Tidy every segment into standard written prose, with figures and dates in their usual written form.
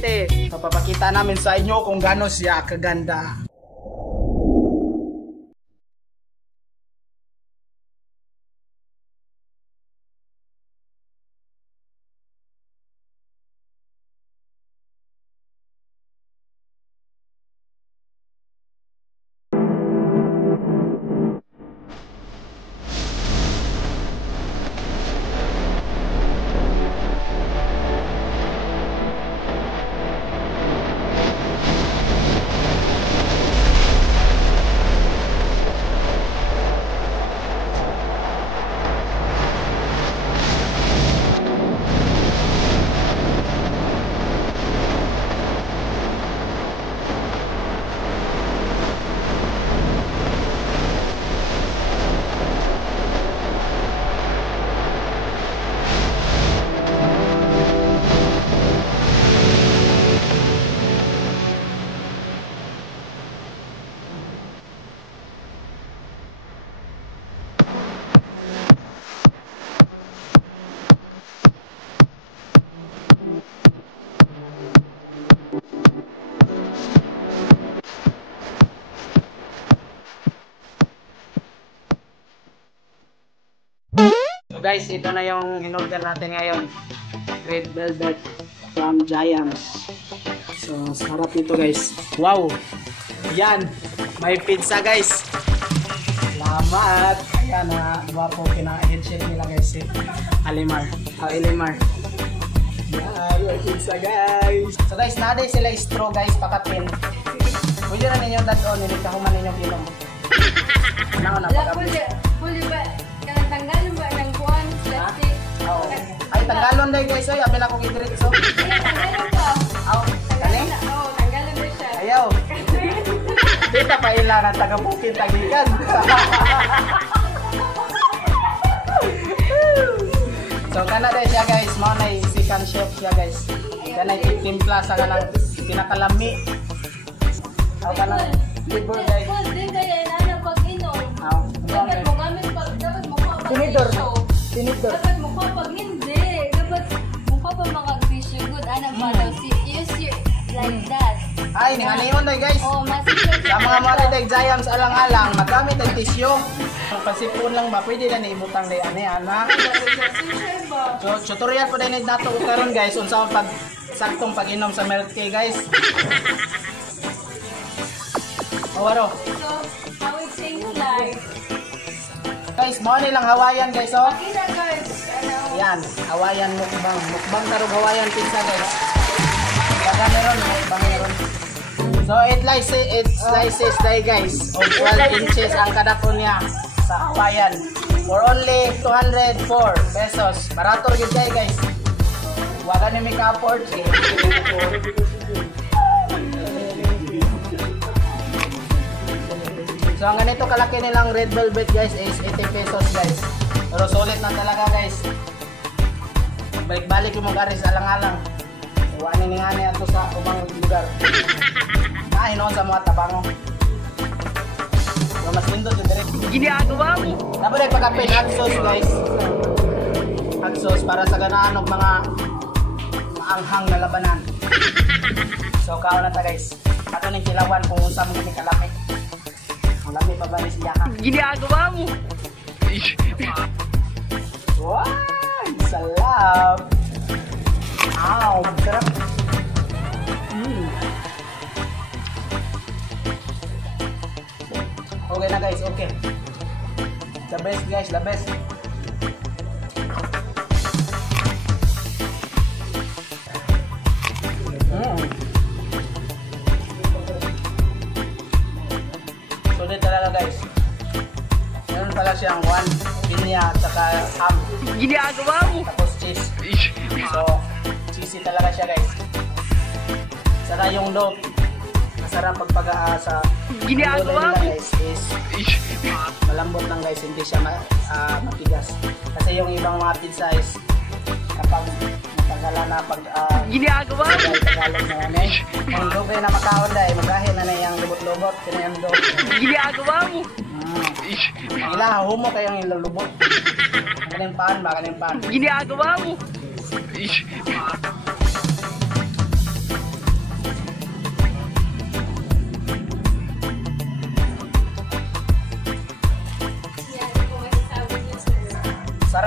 Cavite. Papapakita namin sa inyo kung gaano siya kaganda. So guys, ito na yung in-order natin ngayon. Red Velvet from Giants. So, sarap ito guys. Wow! Yan! May pizza guys! Salamat! Ayan na, wapo kina-headship nila guys. Alimar. Elimar. Yan! May pizza guys! So guys, naday sila straw guys, pakatin. Pwede na ninyo dadon, hindi kahuman ninyo kilom. Ano na pagkabit? Pwede ba? Tanggalon ba ng kuwan? Plastic? Oo. Ay, tanggalon dahil guys. Ay, abil akong idiritso. Tanggalon ba? Oo. Kani? Oo, tanggalon ba siya? Ayaw. Dita pa ilan ang taga-bukid tagigan. So, kana dahil siya guys. Mga na second chef siya guys. Kana timpla sa kanang pinakalami. O kanang liver guys. Din kaya na pag-inom. Oo. Dapat mo gamit pag dapat mo pa Tinidor. Tinidor. Dapat mo pa pag hindi. Dapat mo pa pa mag-fish good. Anak ba daw? Use your like that. Ay, ninganiyon dahil guys. Oh, masipin. Sa mga mga Giants alang-alang, magamit ang tisyo. Pasipon lang ba? Pwede na naibutang na yan, anak. So, tutorial po din nato karon guys. Unsa pag saktong pag-inom sa milk tea guys. Awaro. So, how it change life. Guys, mo nilang Hawaiian guys, oh. Kita guys. Yan, Hawaiian mukbang. Mukbang tarong Hawaiian pizza guys. Baka meron, mukbang meron. So, it slices dahil guys. O 12 inches ang kadako niya sa Hawaiian. For only 204 pesos. Barato rin kayo guys. Waga ni may ka-afford. So, ang ganito kalaki nilang red velvet guys is 80 pesos guys. Pero solid na talaga guys. Balik-balik yung mag-aris alang-alang. Iwanin nga niya ito sa ubang lugar. Noon sa mga tabango. So, mas lindot yung direct. Ginagawa mo! Dapat ay pagkapin hot sauce guys. Hot sauce para sa ganaan ng mga maanghang na labanan. So, kaon na ta guys. Ato ng kilawan kung unsa mo gini kalami. Ang lami pa ba ni siya ka? Ginagawa mo! Wow! Salap! Ow! Sarap! Okay na guys, okay. The best guys, the best. Sulit talaga guys. Meron pala siyang pinya at saka ham. Ginagawa mo! Tapos cheese. So, cheesy talaga siya guys. Saka yung loaf. Masarap pagpag-aasa. Ginagawa mo! Guys is malambot lang guys, hindi siya matigas. Kasi yung ibang mga pizza is kapag matagalan na pag ginagawa mo! Tagalog na yan eh. Ang dobe na makaon dahil magahin na na yung lubot-lubot. Kinayang dobe. Ginagawa mo! Ila, humo kayong ilulubot. Kaning pan ba? Kaning pan. Ginagawa mo!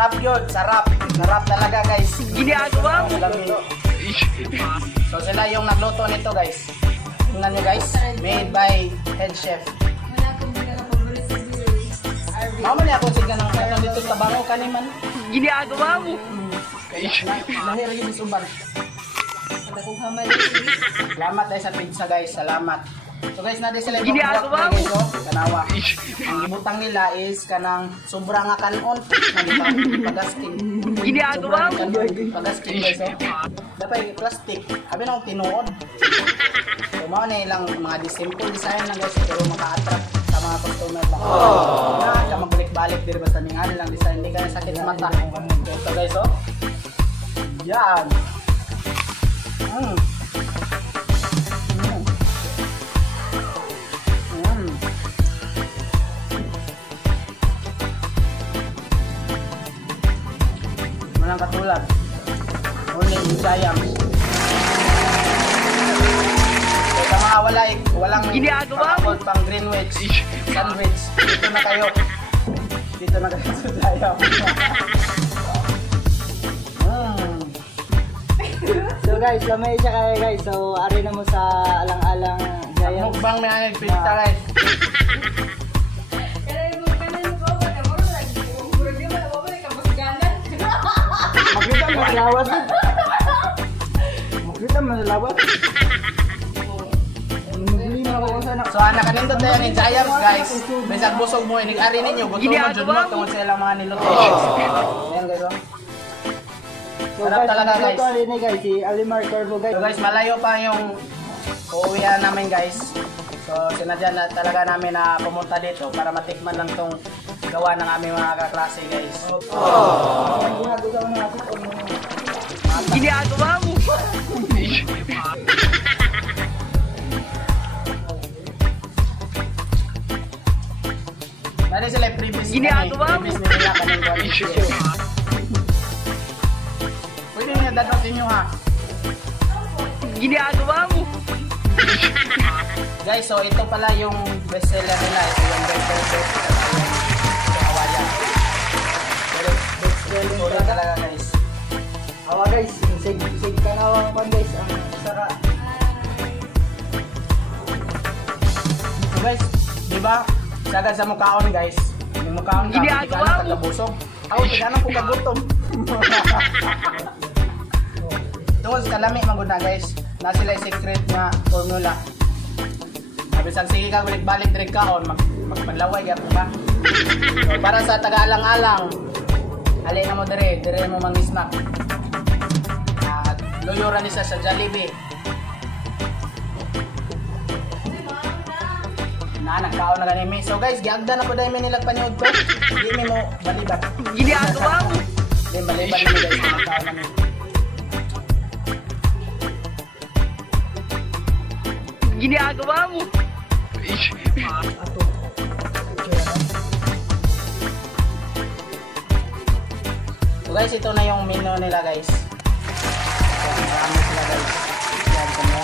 Sarap yun, sarap. Sarap talaga guys. Ginagawa mo. So sila yung nagluto nito guys. Tingnan nyo guys, made by head chef. Wala akong pinaka-favorite sa Arvin. Mama niya ako siga ng kanon dito sa bango kaniman. Ginagawa mo. Lahir yung isuban. Wala akong hamali. Salamat dahil sa pizza guys, salamat. So guys, na sila yung Ginagawa guys, oh, kanawa. Ang gibutang nila is kanang sobra nga kanon na pagasking. Ginagawa mo. Pagasking guys, oh. Dapat plastic. Abi na akong tinuod. So mga na ilang mga simple design lang guys, pero maka-attract sa mga customer lang. Na ka magbalik-balik din basta ning ano lang design, hindi ka na sakit sa mata. So guys, oh. Yan. Mm. Walang katulad. Only in Giants. So sa mga walang Ginagawa mo. pang Greenwich, sandwich, dito na kayo. Dito na kayo sa Giants. So guys, lamay siya kaya guys. So ari na mo sa alang-alang Giants. Mukbang may anay pizza guys. Kaya yung mga kanan ko, wala mo lang. Burger mo, wala mo lang kapasganan. Makita mo lawat. Makita mo lawat. Hindi mo ako sana. So anak kanindot tayo ni Giants guys. Bisag busog mo inig-ari ninyo. Gusto mo Ginagawa jud mo mo. tungod sa ilang mga niluto. Ayan guys, oh. So Sarap guys, talaga, guys. ito rin guys, si Alimar Corvo guys. So guys, malayo pa yung uuwian namin guys. So sinadya na talaga namin na pumunta dito para matikman lang tong gawa ng aming mga kaklase guys. Ginagawa natin kung Ginagawa mo. Dali sila yung previous Ginagawa mo. previous nila kanang buwan. Pwede niya dadot inyo ha. Ginagawa mo. Guys, so ito pala yung bestseller nila. Ito yung bestseller sa Hawaiian. Pero bestseller talaga guys. awa guys, sig ka na awang pan guys. Ang sara. So guys, di ba? Sagad sa mukhaon guys. Yung mukhaon ka, Ginagawa tigana mo. pagkabusog. Ako, tigana ko kagutom. Tungkol sa kalami, magod na guys. Na sila yung secret nga formula. Bisag sige ka balik-balik direk kaon magpanlaway gyud ba. So, para sa taga-alang-alang, ali na mo dire mo mangismak. At luyuran ni sa Jollibee. Na nagkaon na ganimi. So guys, giagda na po dahil may nilag paniod ko. Hindi mi mo balibat. Ginagawa mo. Hindi balibat ni guys nagkaon na mi. Ginagawa mo. So guys, ito na yung menu nila guys. Yan, marami sila guys. Yan, kanya.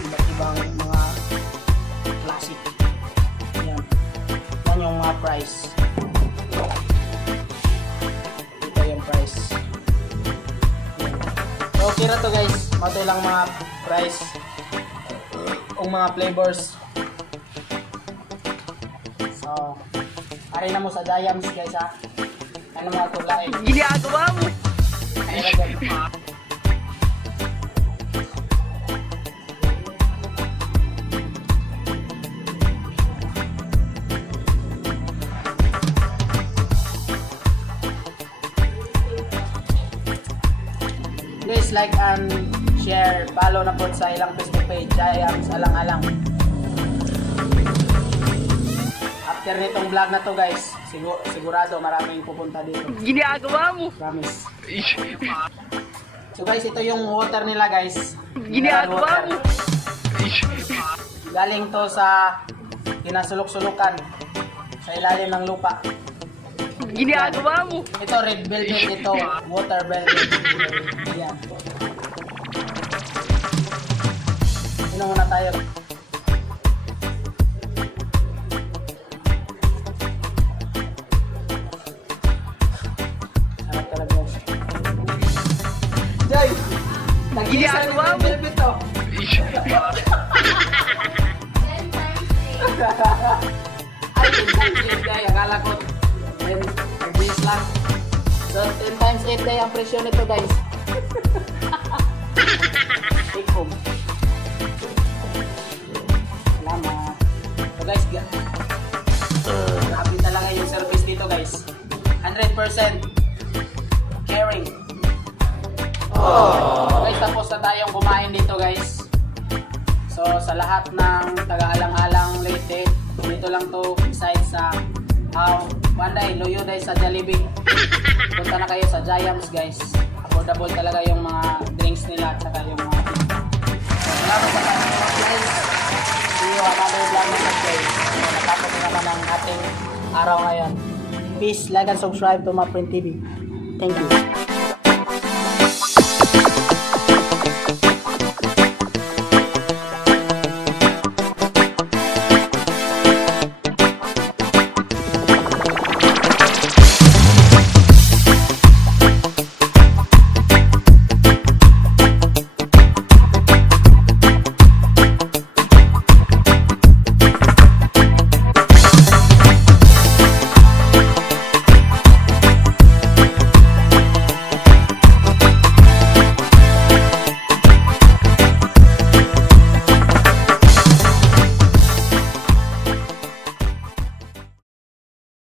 Iba't ibang mga classic. Yan. Yan yung mga price. Ito yung price. Yan. So okay na to guys. Mato lang mga price. O mga flavors. So, ari na mo sa Giants guys ha. Ano mga tulay? Ginagawa mo. Please like and share, follow na po sa ilang Facebook page, Giants Alang-Alang. After nitong vlog na to guys, sigurado maraming pupunta dito. Ginagawa mo. Promise. So guys, ito yung water nila guys. Ginagawa mo. Galing to sa kinasulok-sulukan sa ilalim ng lupa. Ginagawa mo. Ito red velvet, ito water velvet. Yan. Inom muna tayo. Ginagawa mo. Ito. 10 times 8. Ay, 10 times 8 guys. Akala ko 10 agrees lang. So, 10 times 8 guys ang presyo nito guys. Take home. Salamat. So guys, grabe talaga yung service dito guys. 100% caring. So guys, tapos na tayong kumain dito guys. So sa lahat ng taga-alang-alang Leyte, dito lang to besides sa one day, luyo day sa Jollibee. Punta na kayo sa Giants guys. Affordable talaga yung mga drinks nila at saka yung mga so, salamat sa panonood guys. See you another vlog na guys. So, natapos na naman ang ating araw ngayon. Peace, like and subscribe to MapPrint TV. Thank you.